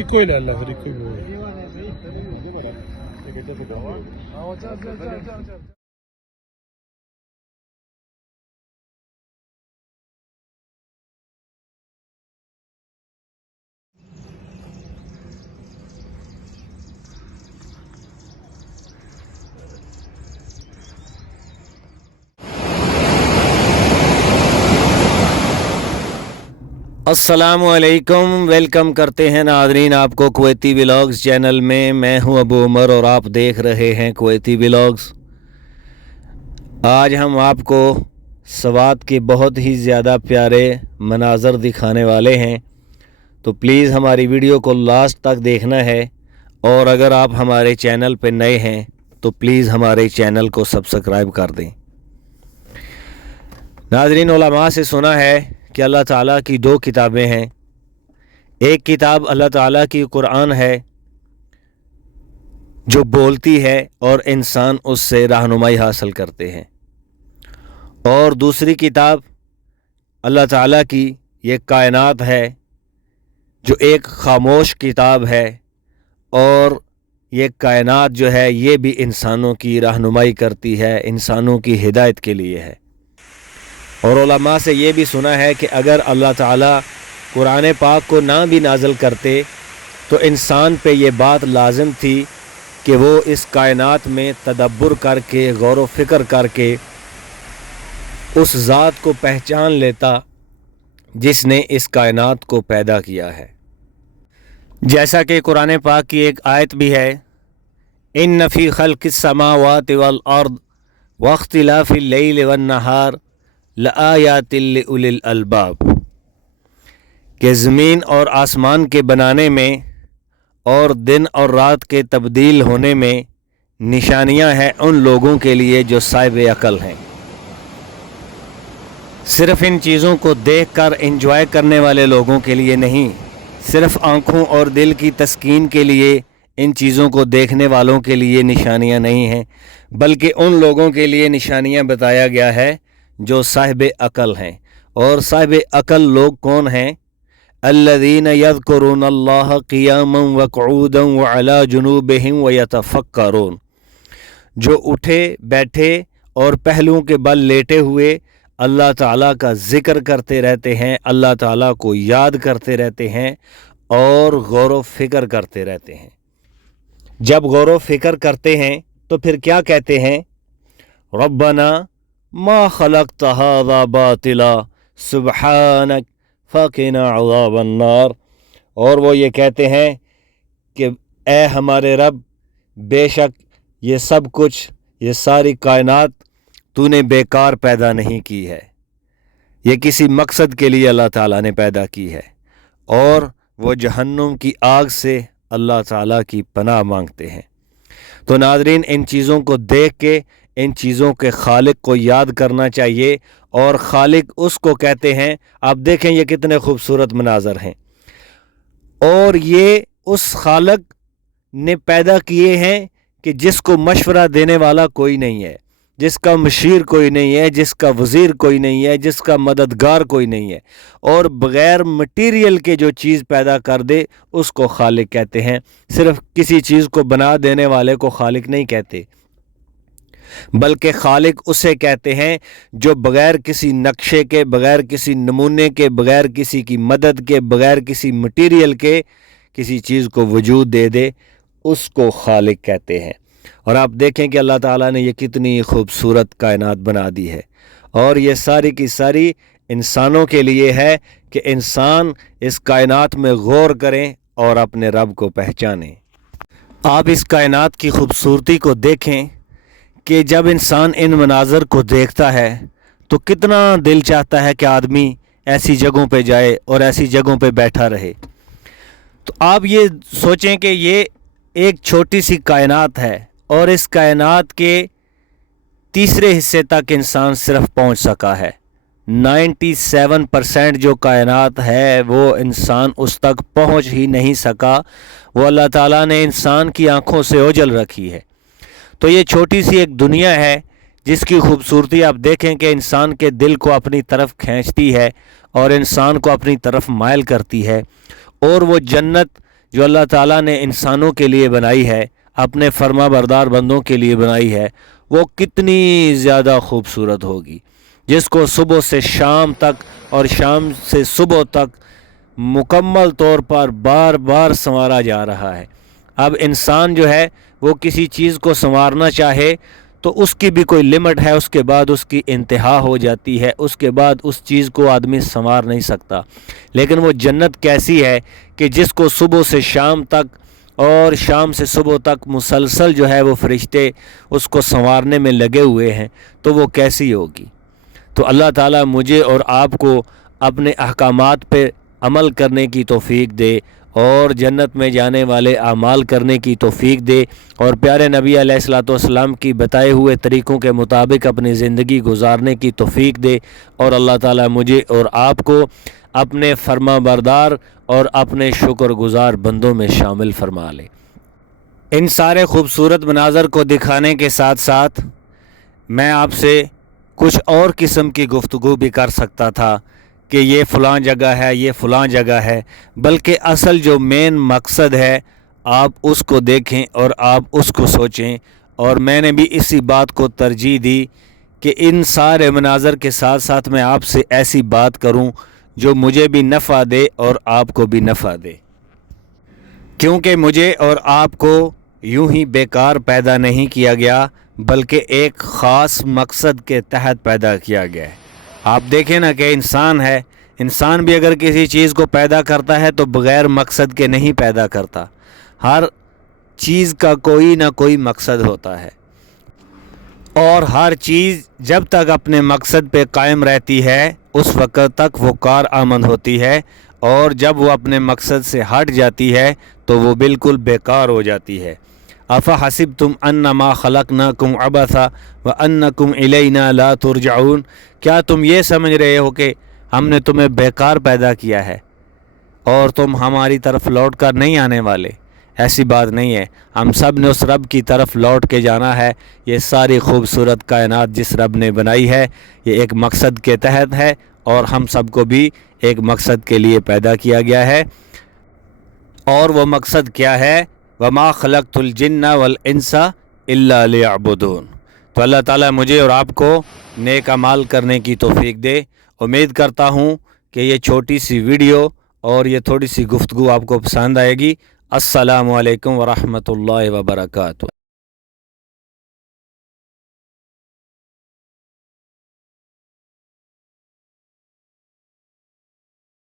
ਇੱਕੋ ਹੀ ਲੈ ਲੈ ਫਿਰ, ਇੱਕੋ ਹੀ ਬੋਲ। अस्सलामुअलैकुम, वेलकम करते हैं नादरीन आपको कुवैती व्लॉग्स चैनल में। मैं हूं अबू उमर और आप देख रहे हैं कुवैती व्लॉग्स। आज हम आपको सवात के बहुत ही ज़्यादा प्यारे मनाज़र दिखाने वाले हैं, तो प्लीज़ हमारी वीडियो को लास्ट तक देखना है। और अगर आप हमारे चैनल पर नए हैं तो प्लीज़ हमारे चैनल को सब्सक्राइब कर दें। नादरीन, उलमा से सुना है कि अल्लाह ताला की दो किताबें हैं। एक किताब अल्लाह ताला की कुरान है जो बोलती है और इंसान उससे रहनुमाई हासिल करते हैं, और दूसरी किताब अल्लाह ताला की ये कायनात है जो एक खामोश किताब है, और ये कायनात जो है ये भी इंसानों की रहनुमाई करती है, इंसानों की हिदायत के लिए है। और उलमा से ये भी सुना है कि अगर अल्लाह ताला कुरान पाक को ना भी नाज़िल करते तो इंसान पे ये बात लाजिम थी कि वो इस कायनात में तदब्बुर करके गौर व फिक्र करके उस ज़ात को पहचान लेता जिसने इस कायनात को पैदा किया है। जैसा कि कुरान पाक की एक आयत भी है, इन्न फ़ी ख़ल्क़िस समावाति वल अर्द वख्तिलाफ़िल लैल वन नहार लआयातिल लिउलिल अलबाब, कि ज़मीन और आसमान के बनाने में और दिन और रात के तब्दील होने में निशानियां हैं उन लोगों के लिए जो साहिब अकल हैं। सिर्फ़ इन चीज़ों को देखकर एंजॉय करने वाले लोगों के लिए नहीं, सिर्फ़ आँखों और दिल की तस्कीन के लिए इन चीज़ों को देखने वालों के लिए निशानियां नहीं हैं, बल्कि उन लोगों के लिए निशानियां बताया गया है जो साहिब अकल हैं। और साहिब अकल लोग कौन हैं? अल्लज़ीन यज़्कुरूनल्लाह क़ियामन व क़ुऊदन व अला जुनूबिहिम व यतफ़क्करून, जो उठे बैठे और पहलुओं के बल लेटे हुए अल्लाह ताला का ज़िक्र करते रहते हैं, अल्लाह ताला को याद करते रहते हैं और गौर व फ़िक्र करते रहते हैं। जब गौर व फ़िक्र करते हैं तो फिर क्या कहते हैं? रब्बना मा खलक़्त हाज़ा बातिला सुब्हानक फ़क़िना अज़ाबन नार। और वो ये कहते हैं कि ए हमारे रब, बेशक ये सब कुछ, ये सारी कायनात तूने बेकार पैदा नहीं की है, ये किसी मकसद के लिए अल्लाह ताला ने पैदा की है। और वो जहन्नुम की आग से अल्लाह ताला की पनाह मांगते हैं। तो नाज़रीन, इन चीज़ों को देख के इन चीज़ों के खालिक को याद करना चाहिए। और खालिक उसको कहते हैं, आप देखें ये कितने खूबसूरत मनाज़र हैं, और ये उस खालिक ने पैदा किए हैं कि जिसको मशवरा देने वाला कोई नहीं है, जिसका मशीर कोई नहीं है, जिसका वज़ीर कोई नहीं है, जिसका मददगार कोई नहीं है, और बग़ैर मटीरियल के जो चीज़ पैदा कर दे उसको खालिक कहते हैं। सिर्फ़ किसी चीज़ को बना देने वाले को खालिक नहीं कहते, बल्कि खालिक उसे कहते हैं जो बग़ैर किसी नक्शे के, बग़ैर किसी नमूने के, बग़ैर किसी की मदद के, बग़ैर किसी मटीरियल के किसी चीज़ को वजूद दे दे, उसको खालिक कहते हैं। और आप देखें कि अल्लाह ताला ने ये कितनी खूबसूरत कायनात बना दी है, और ये सारी की सारी इंसानों के लिए है कि इंसान इस कायनात में गौर करें और अपने रब को पहचानें। आप इस कायनात की खूबसूरती को देखें कि जब इंसान इन मनाज़र को देखता है तो कितना दिल चाहता है कि आदमी ऐसी जगहों पे जाए और ऐसी जगहों पे बैठा रहे। तो आप ये सोचें कि ये एक छोटी सी कायनात है, और इस कायनात के तीसरे हिस्से तक इंसान सिर्फ पहुंच सका है। 97% जो कायनात है वो इंसान उस तक पहुंच ही नहीं सका, वो अल्लाह ताला ने इंसान की आंखों से ओझल रखी है। तो ये छोटी सी एक दुनिया है जिसकी खूबसूरती आप देखें कि इंसान के दिल को अपनी तरफ खींचती है और इंसान को अपनी तरफ मायल करती है। और वो जन्नत جو اللہ تعالیٰ نے انسانوں کے لیے بنائی ہے، اپنے فرما بردار بندوں کے لیے بنائی ہے، وہ کتنی زیادہ خوبصورت ہوگی، جس کو صبح سے شام تک اور شام سے صبح تک مکمل طور پر بار بار سنوارا جا رہا ہے۔ اب انسان جو ہے وہ کسی چیز کو سنوارنا چاہے تو اس کی بھی کوئی لمٹ ہے، اس کے بعد اس کی انتہا ہو جاتی ہے، اس کے بعد اس چیز کو آدمی سنوار نہیں سکتا۔ لیکن وہ جنت کیسی ہے کہ جس کو صبح سے شام تک اور شام سے صبح تک مسلسل جو ہے وہ فرشتے اس کو سنوارنے میں لگے ہوئے ہیں، تو وہ کیسی ہوگی؟ تو اللہ تعالیٰ مجھے اور آپ کو اپنے احکامات پہ عمل کرنے کی توفیق دے اور جنت میں جانے والے اعمال کرنے کی توفیق دے، اور پیارے نبی علیہ الصلوۃ والسلام کی بتائے ہوئے طریقوں کے مطابق اپنی زندگی گزارنے کی توفیق دے، اور اللہ تعالیٰ مجھے اور آپ کو اپنے فرما بردار اور اپنے شکر گزار بندوں میں شامل فرما لے۔ ان سارے خوبصورت مناظر کو دکھانے کے ساتھ ساتھ میں آپ سے کچھ اور قسم کی گفتگو بھی کر سکتا تھا کہ یہ فلاں جگہ ہے، یہ فلاں جگہ ہے، بلکہ اصل جو مین مقصد ہے آپ اس کو دیکھیں اور آپ اس کو سوچیں، اور میں نے بھی اسی بات کو ترجیح دی کہ ان سارے مناظر کے ساتھ ساتھ میں آپ سے ایسی بات کروں جو مجھے بھی نفع دے اور آپ کو بھی نفع دے، کیونکہ مجھے اور آپ کو یوں ہی بیکار پیدا نہیں کیا گیا، بلکہ ایک خاص مقصد کے تحت پیدا کیا گیا ہے۔ آپ دیکھیں نا کہ انسان ہے، انسان بھی اگر کسی چیز کو پیدا کرتا ہے تو بغیر مقصد کے نہیں پیدا کرتا، ہر چیز کا کوئی نہ کوئی مقصد ہوتا ہے، اور ہر چیز جب تک اپنے مقصد پہ قائم رہتی ہے اس وقت تک وہ کارآمد ہوتی ہے، اور جب وہ اپنے مقصد سے ہٹ جاتی ہے تو وہ بالکل بیکار ہو جاتی ہے۔ افحسبتم انما خلقناکم عبثا وانکم الینا لا ترجعون، کیا تم یہ سمجھ رہے ہو کہ ہم نے تمہیں بیکار پیدا کیا ہے اور تم ہماری طرف لوٹ کر نہیں آنے والے؟ ایسی بات نہیں ہے، ہم سب نے اس رب کی طرف لوٹ کے جانا ہے۔ یہ ساری خوبصورت کائنات جس رب نے بنائی ہے یہ ایک مقصد کے تحت ہے، اور ہم سب کو بھی ایک مقصد کے لیے پیدا کیا گیا ہے، اور وہ مقصد کیا ہے؟ وَمَا خَلَقْتُ الْجِنَّ وَالْإِنسَ إِلَّا لِيَعْبُدُونَ۔ تو اللہ تعالیٰ مجھے اور آپ کو نیک اعمال کرنے کی توفیق دے۔ امید کرتا ہوں کہ یہ چھوٹی سی ویڈیو اور یہ تھوڑی سی گفتگو آپ کو پسند آئے گی۔ السلام علیکم ورحمۃ اللہ وبرکاتہ۔